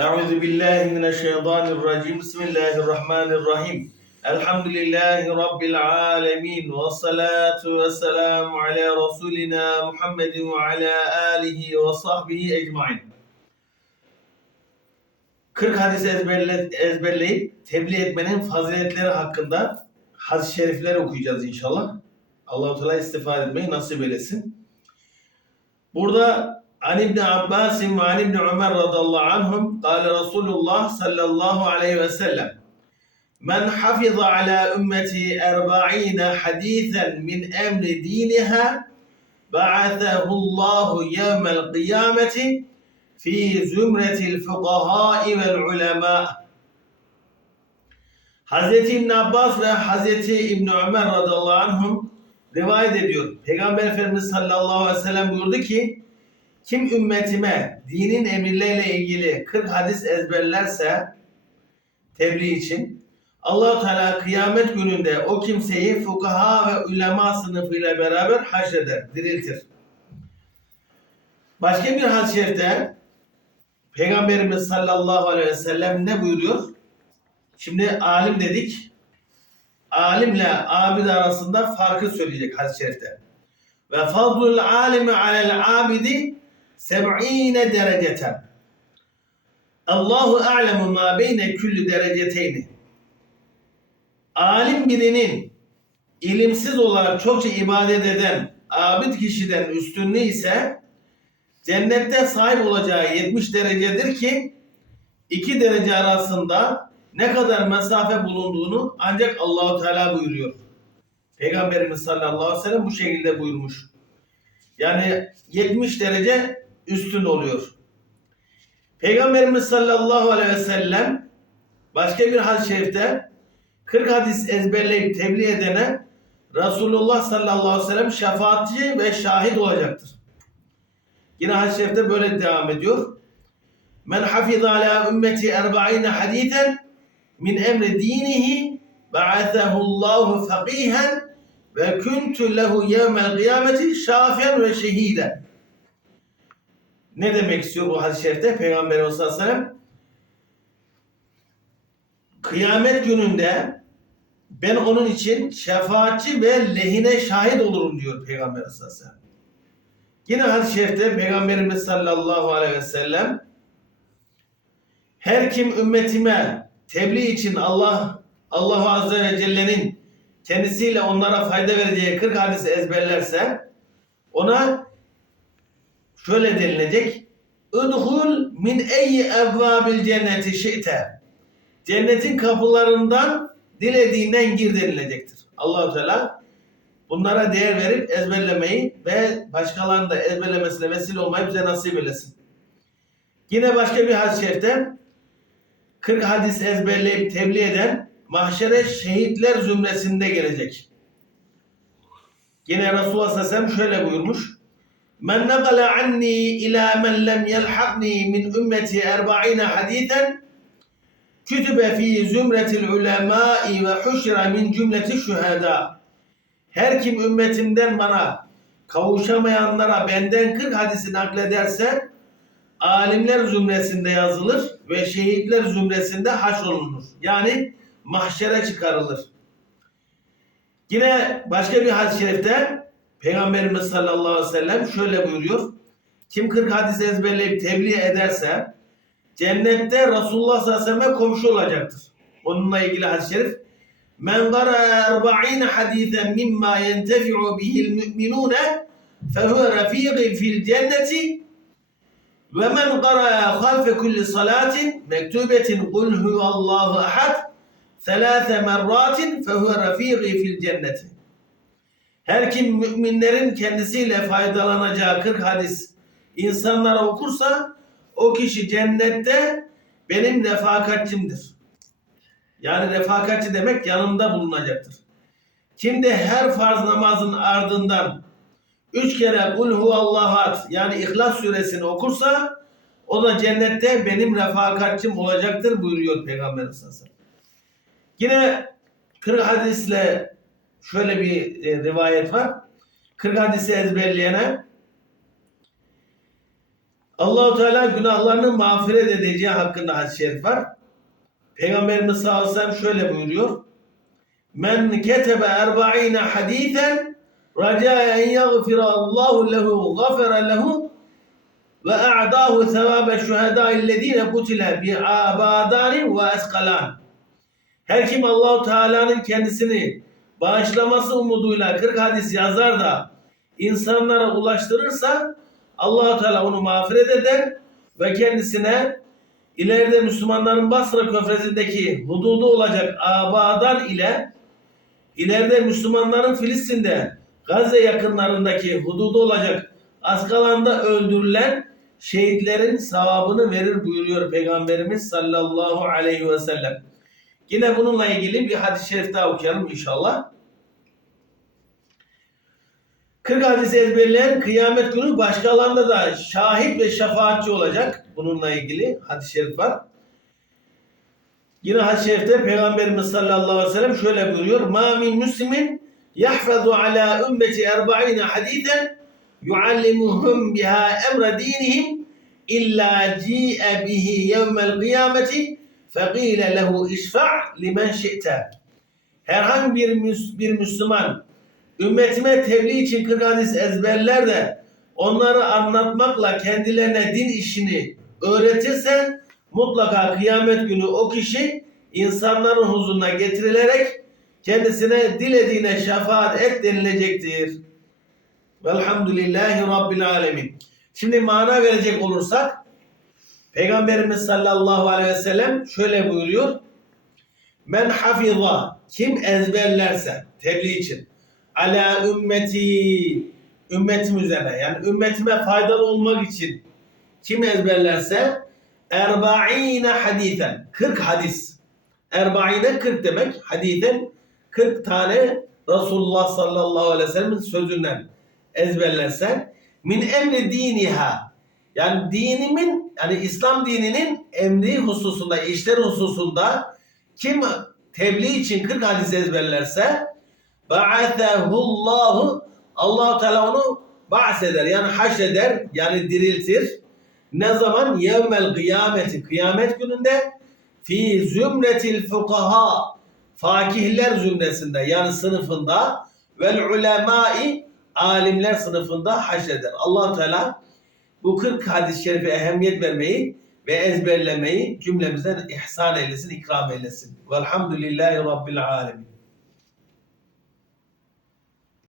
أعوذ بالله من الشيطان الرجيم بسم الله الرحمن الرحيم الحمد لله رب العالمين والصلاة والسلام على رسولنا محمد وعلى آله وصحبه أجمعين 40 hadis ezberle, ezberleyip tebliğ etmenin faziletleri hakkında hadis-i şerifler okuyacağız inşallah. Allah-u Teala istifade etmeyi nasip eylesin. Burada عن ابن عباس وعن ابن عمر رضي الله عنهم قال رسول الله صلى الله عليه وسلم من حفظ على أمتي أربعين حديثا من أمر دينها بعثه الله يوم القيامة في زمرة الفقهاء والعلماء Hazreti İbn Abbas ve Hazreti İbn Ömer radıyallahu anhum rivayet ediyor. Peygamber Efendimiz sallallahu aleyhi ve sellem buyurdu ki kim ümmetime dinin emirleriyle ilgili 40 hadis ezberlerse tebliğ için allah Teala kıyamet gününde o kimseyi fukaha ve ulema sınıfıyla beraber haşreder, diriltir. Başka bir hadis-i şerifte Peygamberimiz sallallahu aleyhi ve sellem ne buyuruyor? Şimdi alim dedik. Alimle abid arasında farkı söyleyecek hadis-i şerifte. Ve fadlul alimi alel abidi seb'ine dereceten. Allahu a'lemu ma beyne külli dereceteyni. Alim birinin ilimsiz olarak çokça ibadet eden abid kişiden üstünlüğü ise cennette sahip olacağı 70 derecedir ki iki derece arasında ne kadar mesafe bulunduğunu ancak Allahu Teala buyuruyor. Peygamberimiz sallallahu aleyhi ve sellem bu şekilde buyurmuş. Yani 70 derece üstün oluyor. Peygamberimiz sallallahu aleyhi ve sellem başka bir hadis-i şerifte 40 hadis ezberleyip tebliğ edene Resulullah sallallahu aleyhi ve sellem şefaatçi ve şahit olacaktır. Yine hadis-i şerifte böyle devam ediyor. Men hafiz ala ümmeti 40 hadisen min emri dinihi ba'athahu Allahu faqihan ve kuntu lehu yevmel kıyameti şafiyen ve şehiden. Ne demek istiyor bu hadis-i şerifte? Peygamberimiz sallallahu aleyhi ve sellem kıyamet gününde ben onun için şefaatçi ve lehine şahit olurum diyor Peygamber sallallahu aleyhi. Yine hadis-i şerifte Peygamberimiz sallallahu aleyhi ve sellem her kim ümmetime tebliğ için Allah Allah Azze ve Celle'nin kendisiyle onlara fayda vereceği 40 hadis ezberlerse ona şöyle denilecek. Udhul min eyyi evvabil cenneti şi'te. Cennetin kapılarından dilediğinden gir denilecektir. Allahu Teala bunlara değer verip ezberlemeyi ve başkalarının da ezberlemesine vesile olmayı bize nasip eylesin. Yine başka bir hadis-i şerifte 40 hadis ezberleyip tebliğ eden mahşere şehitler zümresinde gelecek. Yine Resulullah sallallahu aleyhi ve sellem şöyle buyurmuş. Men nakale anni ila men lem yelhaqni min ümmeti erba'ine hadithen kütübe fi zümretil ulemai ve huşra min cümleti şüheda. Her kim ümmetimden bana kavuşamayanlara benden 40 hadisi naklederse alimler zümresinde yazılır ve şehitler zümresinde haşrolunur. Yani mahşere çıkarılır. Yine başka bir hadis-i şerifte Peygamberimiz sallallahu aleyhi ve sellem şöyle buyuruyor. Kim 40 hadis ezberleyip tebliğ ederse cennette Resulullah sallallahu aleyhi ve selleme komşu olacaktır. Onunla ilgili hadis-i şerif Men qara 40 hadisen mimma yentefi'u bihil mü'minune fehuve rafiqi fil cenneti ve men qara halfe kulli salatin mektubetin kul huvallahu ahad selâse merratin fehuve rafîgî fil cenneti. Her kim müminlerin kendisiyle faydalanacağı 40 hadis insanlara okursa o kişi cennette benim refakatçimdir. Yani refakatçi demek yanımda bulunacaktır. Kim de her farz namazın ardından üç kere kul huvallahu yani İhlas suresini okursa o da cennette benim refakatçim olacaktır buyuruyor Peygamber sellem. Yine 40 hadisle şöyle bir e, rivayet var. 40 hadisi ezberleyene Allahu Teala günahlarını mağfiret edeceği hakkında hadis-i şerif var. Peygamberimiz sallallahu aleyhi ve sellem şöyle buyuruyor. Men ketebe erba'ine hadisen raca'a en yaghfira Allahu lehu gafara lehu ve a'dahu sevabe şuhedâ'illezîne kutile bi abadanin ve eskalan. Her kim Allahu Teala'nın kendisini bağışlaması umuduyla 40 hadis yazar da insanlara ulaştırırsa Allahu Teala onu mağfiret eder ve kendisine ileride Müslümanların Basra köfresindeki hududu olacak abadan ile ileride Müslümanların Filistin'de Gazze yakınlarındaki hududu olacak Askalanda öldürülen şehitlerin sevabını verir buyuruyor Peygamberimiz sallallahu aleyhi ve sellem. Yine bununla ilgili bir hadis-i şerif daha okuyalım inşallah. 40 hadis ezberleyen kıyamet günü başka alanda da şahit ve şefaatçi olacak. Bununla ilgili hadis-i şerif var. Yine hadis-i şerifte Peygamberimiz sallallahu aleyhi ve sellem şöyle buyuruyor. Ma min muslimin yahfazu ala ümmeti erba'ine hadiden yuallimuhum biha emre dinihim illa ci'e bihi yevmel kıyameti fekile lehu işfa' limen şi'te. Herhangi bir, Müs- bir Müslüman ümmetime tebliğ için 40 hadis ezberler de onları anlatmakla kendilerine din işini öğretirse mutlaka kıyamet günü o kişi insanların huzuruna getirilerek kendisine dilediğine şefaat et denilecektir. Velhamdülillahi Rabbil Alemin. Şimdi mana verecek olursak Peygamberimiz sallallahu aleyhi ve sellem şöyle buyuruyor. Men hafiza kim ezberlerse tebliğ için ala ümmeti ümmetim üzerine yani ümmetime faydalı olmak için kim ezberlerse erba'ine hadisen 40 hadis erba'ine 40 demek hadisen 40 tane Resulullah sallallahu aleyhi ve sellem'in sözünden ezberlerse min emri diniha yani dinimin yani İslam dininin emri hususunda işler hususunda kim tebliğ için 40 hadis ezberlerse ba'athehullahu Allah Teala onu ba'seder yani haşreder yani diriltir. Ne zaman? Yevmel kıyameti kıyamet gününde fi zümretil fukaha fakihler zümresinde yani sınıfında vel ulemai alimler sınıfında haşreder. Allah Teala bu 40 hadis-i şerife ehemmiyet vermeyi ve ezberlemeyi cümlemizden ihsan eylesin, ikram eylesin. Velhamdülillahi Rabbil alemin.